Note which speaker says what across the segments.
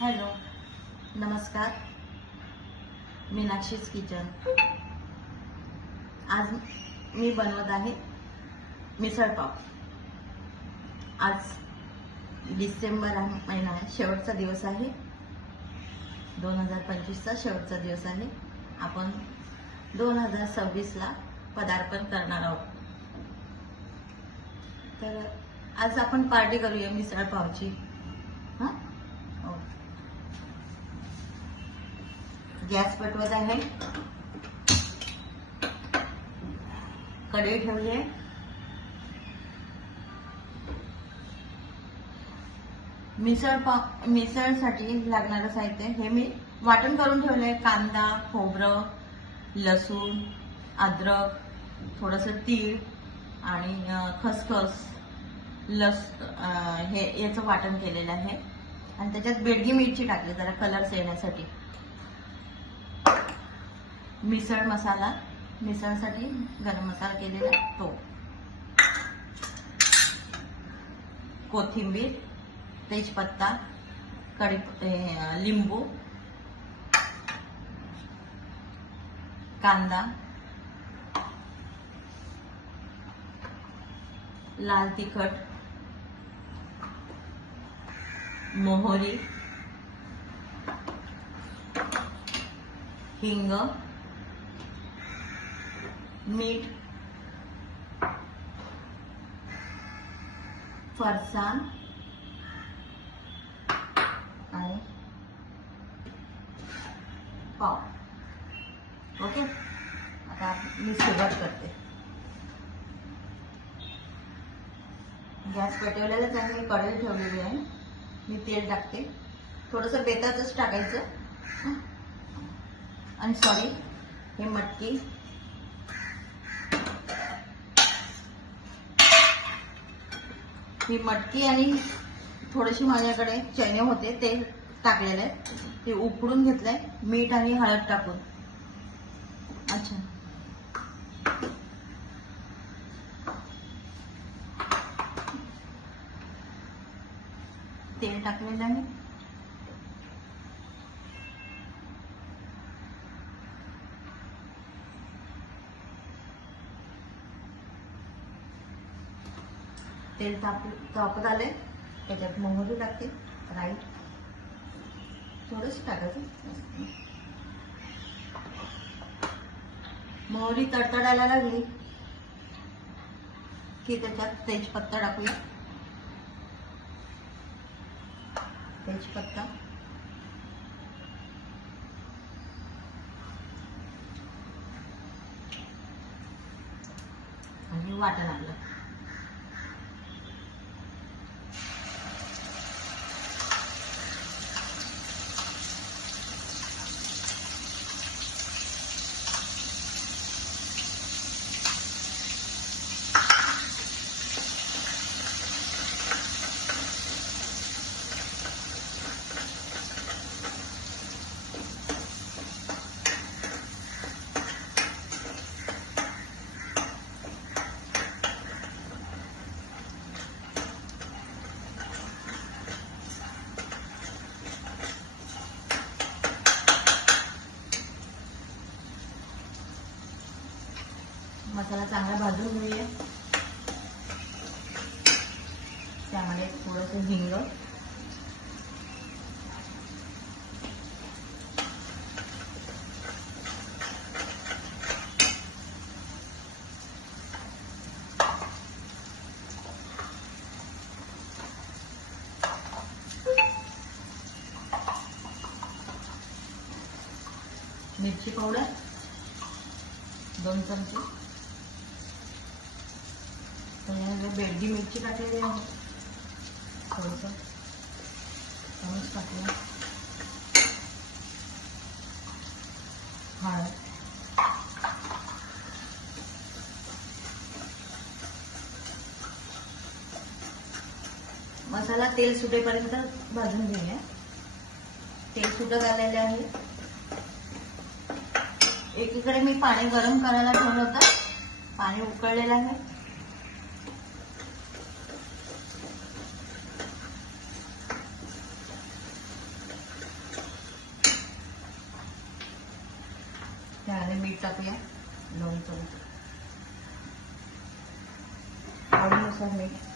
Speaker 1: Hello नमस्कार. Meenakshi's kitchen. आज मी बनवत आहे मिसळपाव आज डिसेंबर महिना आहे. शेवटचा दिवस आहे. दोन हजार पंचवीसचा शेवटचा दिवस आहे. आपण दोन हजार सव्वीसला पदार्पण करणार आहोत. तर आज आपण पार्टी करूया मिसळपावची हां? गॅस पेटवत आहे. कढई ठेवली आहे. मिसळ पाव मिसळसाठी लागणारं साहित्य हे मी वाटण करून ठेवलंय कांदा खोबरं लसूण अद्रक थोडंसं तीळ आणि खसखस लस हे याचं वाटण केलेलं आहे. आणि त्याच्यात बेडगी मिरची टाकली जरा कलर्स येण्यासाठी. मिसळ मसाला मिसळसाठी गरम मसाला केलेला तो. कोथिंबीर तेजपत्ता कडी लिंबू कांदा लाल तिखट मोहरी हिंग मीठ फरसाण आणि पाव. ओके? आता मी सुरुवात करते. गॅस पेटवलेलाच आहे मी कढई ठेवलेली आहे. मी तेल टाकते. थोडंसं बेतातच टाकायचं. आणि सॉरी हे मटकी. मी मटकी आणि थोडेसे माझ्याकडे चणे होते ते टाकलेले. आहेत. ते उकडून घेतले मीठ आणि हळद टाकून. अच्छा. तेल टाकलेलं आहे तेल ताप तापत आले त्याच्यात मोहरी टाकते. राईट. थोडंसं टाकायचं. मोहरी तडतडायला लागली की त्याच्यात तेजपत्ता टाकूया. तेजपत्ता. आणि वाटण आणलं मसाला चांगला भाजून घेऊया. त्यामध्ये थोडस हिंग. मिरची पावडर दोन चमचे. बेडगी मिरची टाकलेली आहे. थोडंसं. चमच टाकलं. हळद. मसाला तेल सुटेपर्यंत भाजून घेऊया. तेल सुटत आलेले आहे. एकीकडे मी पाणी गरम करायला ठेवलं होतं. पाणी उकळलेलं आहे त्यामध्ये मीठ टाकूया लवंग चमचे आवडीनुसार मीठ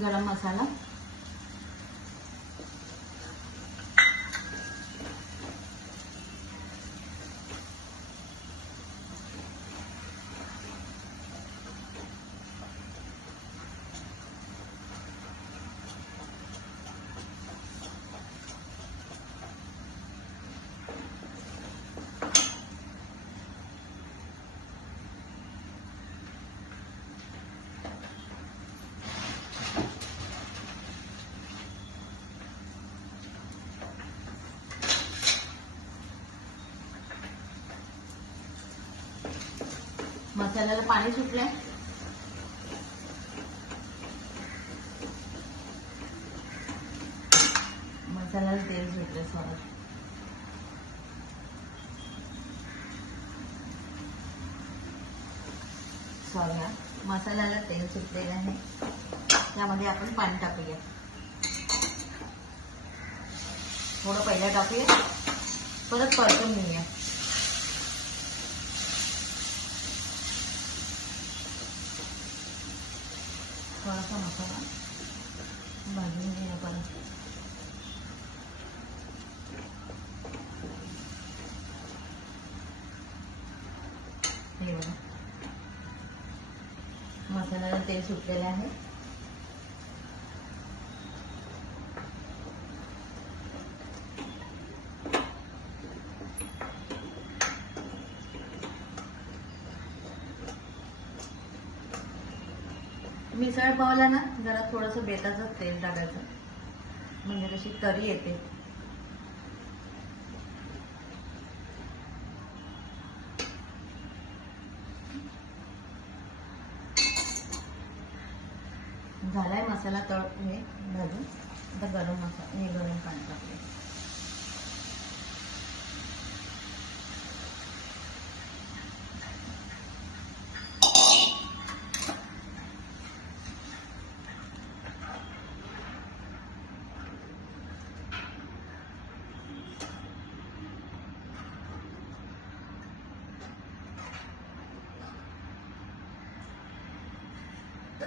Speaker 1: गरम मसाला. मसाल्याला पाणी सुटलंय. मसाल्याला तेल सुटलं सॉरी सॉरी हा मसाल्याला तेल सुटलेलं आहे. त्यामध्ये आपण पाणी टाकूया. थोडं पहिलं टाकूया. परत परतून घेऊया. थोडासा मसाला भाजून घेऊया आपण हे बघा. मसाल्याला तेल सुटलेलं आहे. मिसळ पावला ना जरा थोडंसं बेताचं तेल टाकायचं. म्हणजे कशी तरी येते. झालाय मसाला तळ हे भाजून. आता गरम मसाला हे गरम पाणी टाकले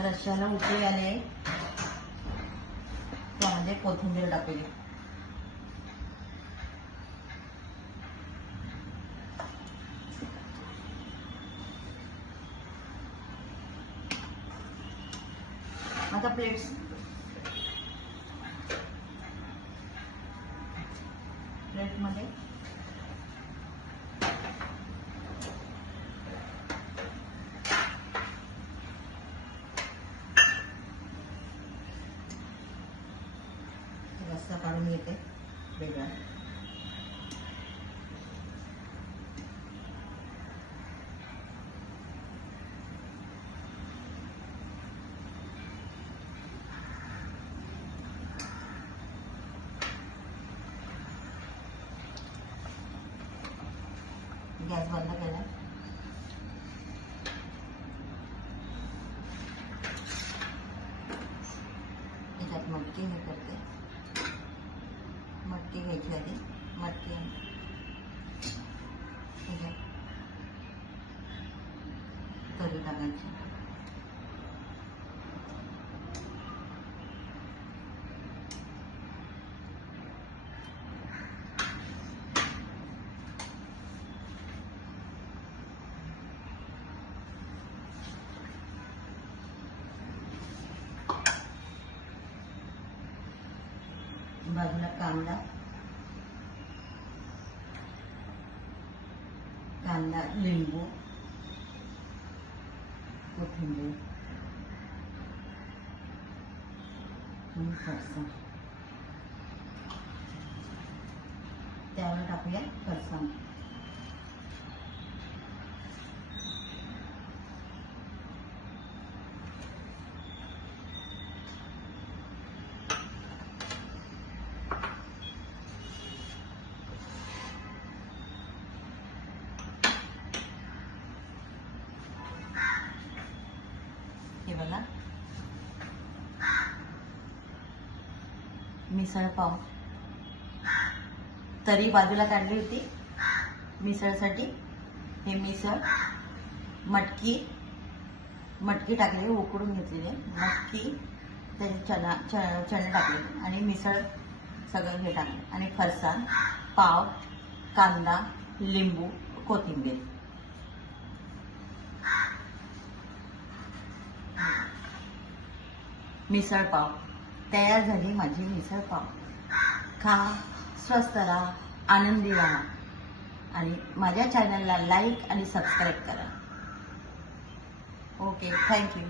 Speaker 1: रश्याला उकळी आले त्यामध्ये कोथिंबीर टाकली. आता प्लेट्स प्लेटमध्ये nhiệt đấy được rồi dài dạ vâng. सगळं टाकायचं बाजूला कांदा कांदा लिंबू कोथिंबीर आणि फरसाण त्यावर टाकूया फरसाण हे बघा मिसळपाव. तरी बाजूला काढली होती. मिसळसाठी हे मिसळ मटकी मटकी टाकलेली उकडून घेतलेली. मटकी त्याचे चना च- चणे टाकले. आणि मिसळ सगळं हे टाकलं. आणि फरसाण पाव कांदा लिंबू कोथिंबीर. मिसळ पाव तयार झाली माझी मिसळपाव खा स्वस्त राहा आनंदी राहा. आणि माझ्या चॅनलला लाईक आणि सबस्क्राईब करा. Okay thank you